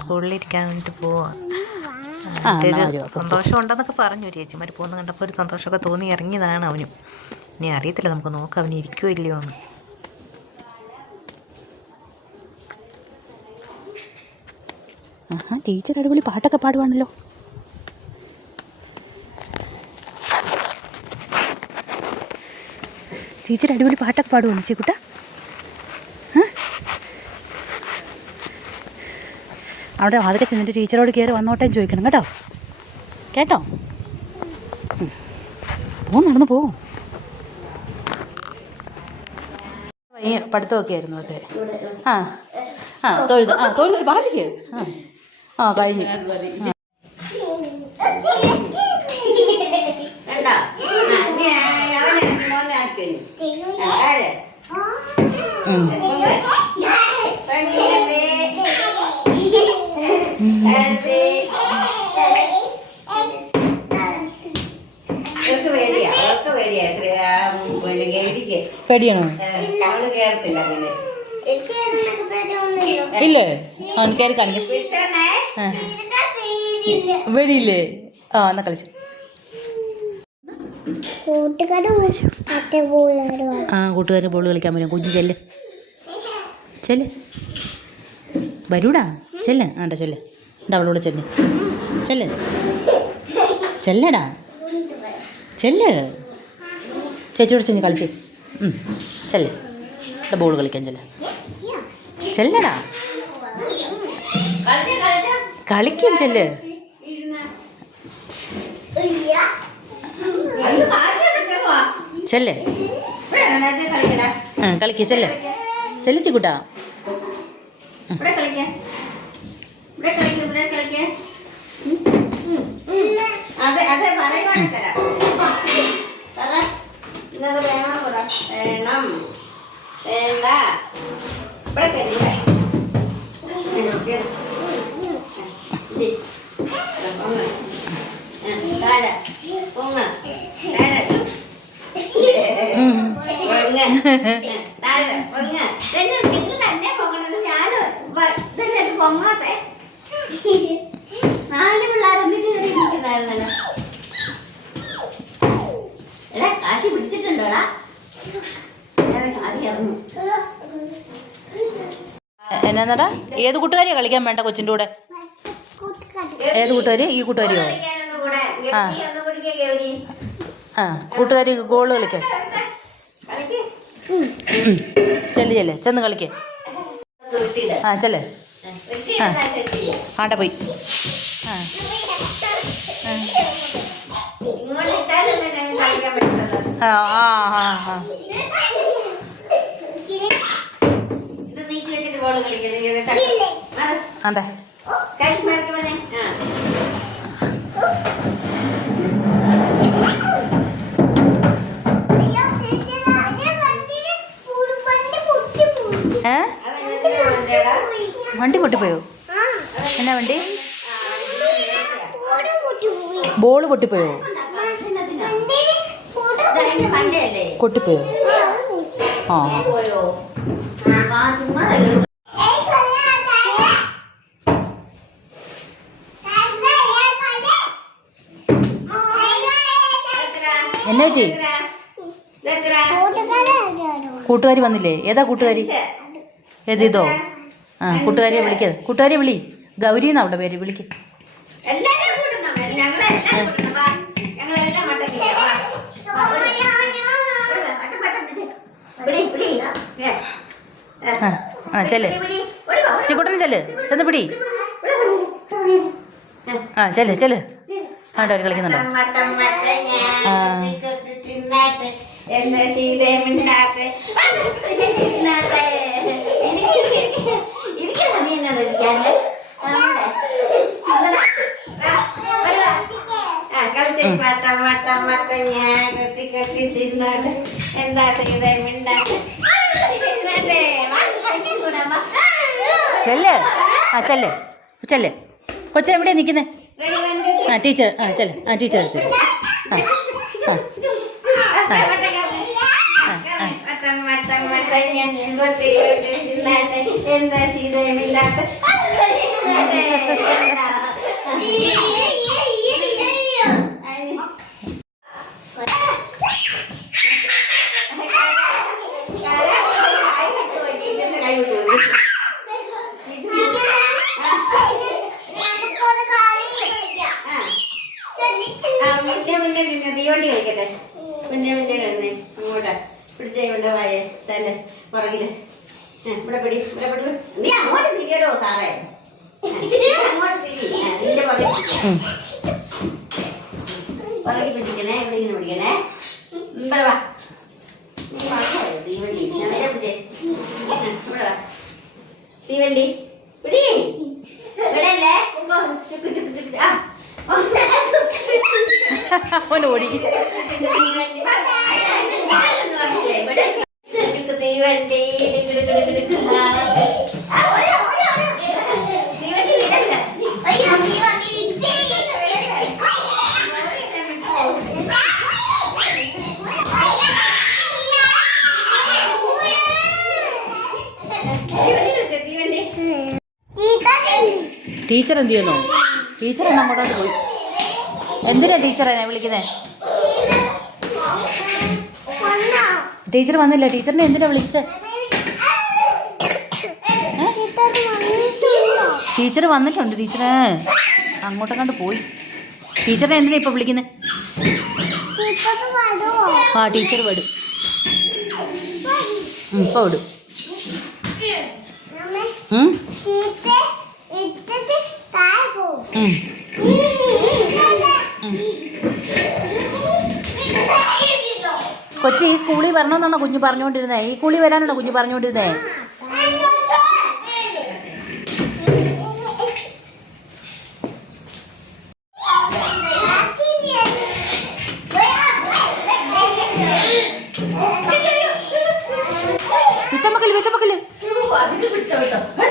സ്കൂളിലിരിക്കാൻ വേണ്ടിട്ട് പോവാ. സന്തോഷം ഉണ്ടെന്നൊക്കെ പറഞ്ഞു ചേച്ചിമാർ പോകുന്ന കണ്ടപ്പോൾ ഒരു സന്തോഷമൊക്കെ തോന്നി ഇറങ്ങിയതാണ് അവനും. ഇനി അറിയത്തില്ല, നമുക്ക് നോക്കാം അവന് ഇരിക്കുമോ ഇല്ലയോ എന്ന്. ടീച്ചർ അടിപൊളി പാട്ടൊക്കെ പാടുവാണല്ലോ. ടീച്ചർ അടിപൊളി പാട്ടൊക്കെ പാടുവാണ് ചേക്കുട്ട. അവിടെ അതൊക്കെ ചെന്നിട്ട് ടീച്ചറോട് കയറി വന്നോട്ടേന്ന് ചോദിക്കണം കേട്ടോ. കേട്ടോ, നടന്നു പോവും. പഠിത്തമൊക്കെ ആയിരുന്നു അതെ. തൊഴുത് ബാധിക്ക്. കഴിഞ്ഞു. പേടിയാണോ? ഇല്ലേ? അവൻ കയറി കാണിക്കും. വെടിയില്ലേ? എന്നാ കളിച്ചു. കൂട്ടുകാർ ബോൾ കളിക്കാൻ വരും. കുഞ്ഞു ചെല്ല് വരൂടാ. ചെല്ല് ചെല്ല്. അവളോട് ചെല്ലടാ. ചെല്ല്. ചേച്ചിയോട് ചെന്ന് കളിച്ച്. ചെല്ല്. ബോൾ കളിക്കാൻ ചെല്ലടാ. കളിക്കാൻ ചെല്ല്. ചെല്ല്. കളിക്ക. ചെല്ലിച്ചിക്കൂട്ടാ. കാശി പിടിച്ചിട്ടുണ്ടോടാ? എന്നാടാ? ഏത് കൂട്ടുകാരിയാണ് കളിക്കാൻ വേണ്ട കൊച്ചിൻ്റെ കൂടെ? ഏത് കൂട്ടുകാരി? ഈ കൂട്ടുകാരിയോ? കൂട്ടുകാരി ഗോള് കളിക്കാം. ചെന്ന് കളിക്കേ. ചെല്ലേ. ആട്ടെ പോയി. അതെ. വണ്ടി പൊട്ടിപ്പോയോ? എന്നാ വണ്ടി? ബോള് പൊട്ടിപ്പോയോ? പൊട്ടിപ്പോയോ? എന്നാ പറ്റി? കൂട്ടുകാരി വന്നില്ലേ? ഏതാ കൂട്ടുകാരി? ഏതോ? കൂട്ടുകാരിയെ വിളിക്കത്. കൂട്ടുകാരിയെ വിളി. ഗൗരി എന്നാ അവിടെ പേര്. വിളിക്ക്. ചെല്ല്. ചിക്കുട്ടനും ചെന്ന് പിടി. ചെല്ല്. ആട്ടവർ കളിക്കുന്നുണ്ടോ? എന്താ ചെല്ല്. കൊച്ചെവിടെയാ നിൽക്കുന്നേ? ടീച്ചർ. ടീച്ചർ എടുത്തില്ല. ഇരുന്നാട്ടെ എന്താ ശീതമില്ലാത്ത മുന്നേ തീവണ്ടി കഴിക്കട്ടെ മുന്നേ കിടന്നേ ഇങ്ങോട്ട് പിടിച്ചേ ഇവിടെ വായേ തന്നെ പുറകില് ഇവിടെ പിടി നീ അങ്ങോട്ട് തിരിയടോ സാറേ അങ്ങോട്ട് തിരി നിന്റെ പുറകിൽ പിടിക്കണേ ഇവിടെ ഇങ്ങനെ പിടിക്കണേ ഇവിടെ വാ തീവണ്ടി പിടിച്ചേ ഇവിടെ വാ തീവണ്ടി പിടി ഇവിടെ അല്ലേ ആ അവൻ ഓടി. തീവണ്ടി ടീച്ചർ എന്ത് ചെയ്യുന്നു? ടീച്ചർ എന്നാ അങ്ങോട്ടോട്ട് പോയി. എന്തിനാ ടീച്ചറെ വിളിക്കുന്നത്? ടീച്ചർ വന്നില്ല. ടീച്ചറിനെ എന്തിനാ വിളിച്ചേ? ടീച്ചർ വന്നിട്ടുണ്ട്. ടീച്ചറ് അങ്ങോട്ടങ്ങാണ്ട് പോയി. ടീച്ചറിനെ എന്തിനാ ഇപ്പം വിളിക്കുന്നത്? ആ ടീച്ചർ വിടും. ഇപ്പം വിടും. കൊച്ചി ഈ സ്കൂളിൽ വരണമെന്നാണോ കുഞ്ഞ് പറഞ്ഞുകൊണ്ടിരുന്നത്? ഈ സ്കൂളിൽ വരാനാണോ കുഞ്ഞ് പറഞ്ഞുകൊണ്ടിരുന്നത്? വിത്തമ്മക്കല് അതിന് പിടിച്ചോ